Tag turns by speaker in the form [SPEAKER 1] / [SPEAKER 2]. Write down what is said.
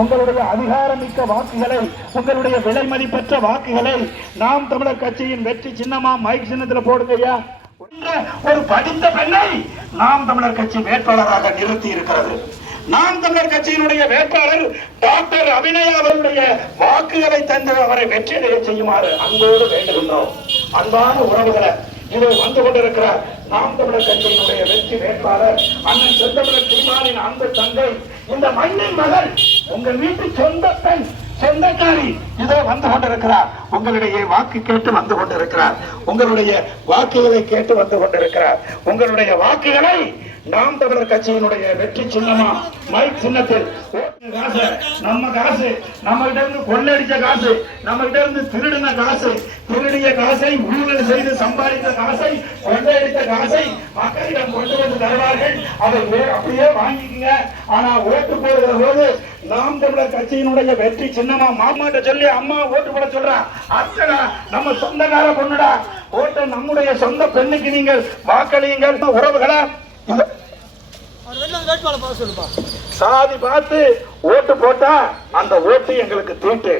[SPEAKER 1] உங்களுடைய அதிகாரமிக்க வாக்குகளை உங்களுடைய விலை மதிப்பற்ற வாக்குகளை நாம் தமிழர் கட்சியின் வெற்றி சின்னமா மைக் சின்னத்துல போடுங்கய்யா என்ற ஒரு படித்த பெண்ணை நாம் தமிழர் கட்சி வேட்பாளராக நிறுத்தி இருக்கிறது. நாம் தமிழர் கட்சியினுடைய வேட்பாளர் டாக்டர் அபிநயா அவருடைய வாக்குகளை தந்து அவரை வெற்றியடைய செய்யுமாறு அன்போடு வேண்டுகின்றோம். அன்பான உறவுகளை இதை வந்து கொண்டிருக்கிறார் நாம் தமிழர் கட்சியினுடைய வெற்றி வேட்பாளர் அண்ணன் செந்தமிழர் சீமானின் அன்பு தங்கை. இந்த மண்ணின் மகள் உங்கள் வீட்டு சொந்த பெண் சொந்தக்காரி இதோ வந்து கொண்டிருக்கிறார். உங்களுடைய வாக்கு கேட்டு வந்து கொண்டிருக்கிறார். உங்களுடைய வாக்குகளை கேட்டு வந்து கொண்டிருக்கிறார். உங்களுடைய வாக்குகளை நாம் தமிழர் கட்சியினுடைய வெற்றி சின்னமா மைக் சின்னத்தில் காசு. நம்ம காசு நம்ம கிட்ட இருந்து கொள்ளடிச்ச காசு நம்ம கிட்ட இருந்து திருடின காசு திருடிய காசை ஊழல் செய்து சம்பாதித்த காசை கொள்ளையடித்த காசை மக்களிடம் தருவார்கள். அதை அப்படியே வாங்கிக்கங்க. ஆனா ஓட்டு போடுகிற போது நாம் தமிழர் கட்சியினுடைய வெற்றி சின்னமா மாமாட்ட சொல்லி அம்மா ஓட்டு போட சொல்றா. அத்தடா நம்ம சொந்தக்கார பொண்ணுடா. ஓட்டு நம்முடைய சொந்த பெண்ணுக்கு நீங்கள் வாக்களியுங்கள். உறவுகளா? சாதி பார்த்து ஓட்டு போட்டா அந்த ஓட்டு எங்களுக்கு தீட்டு.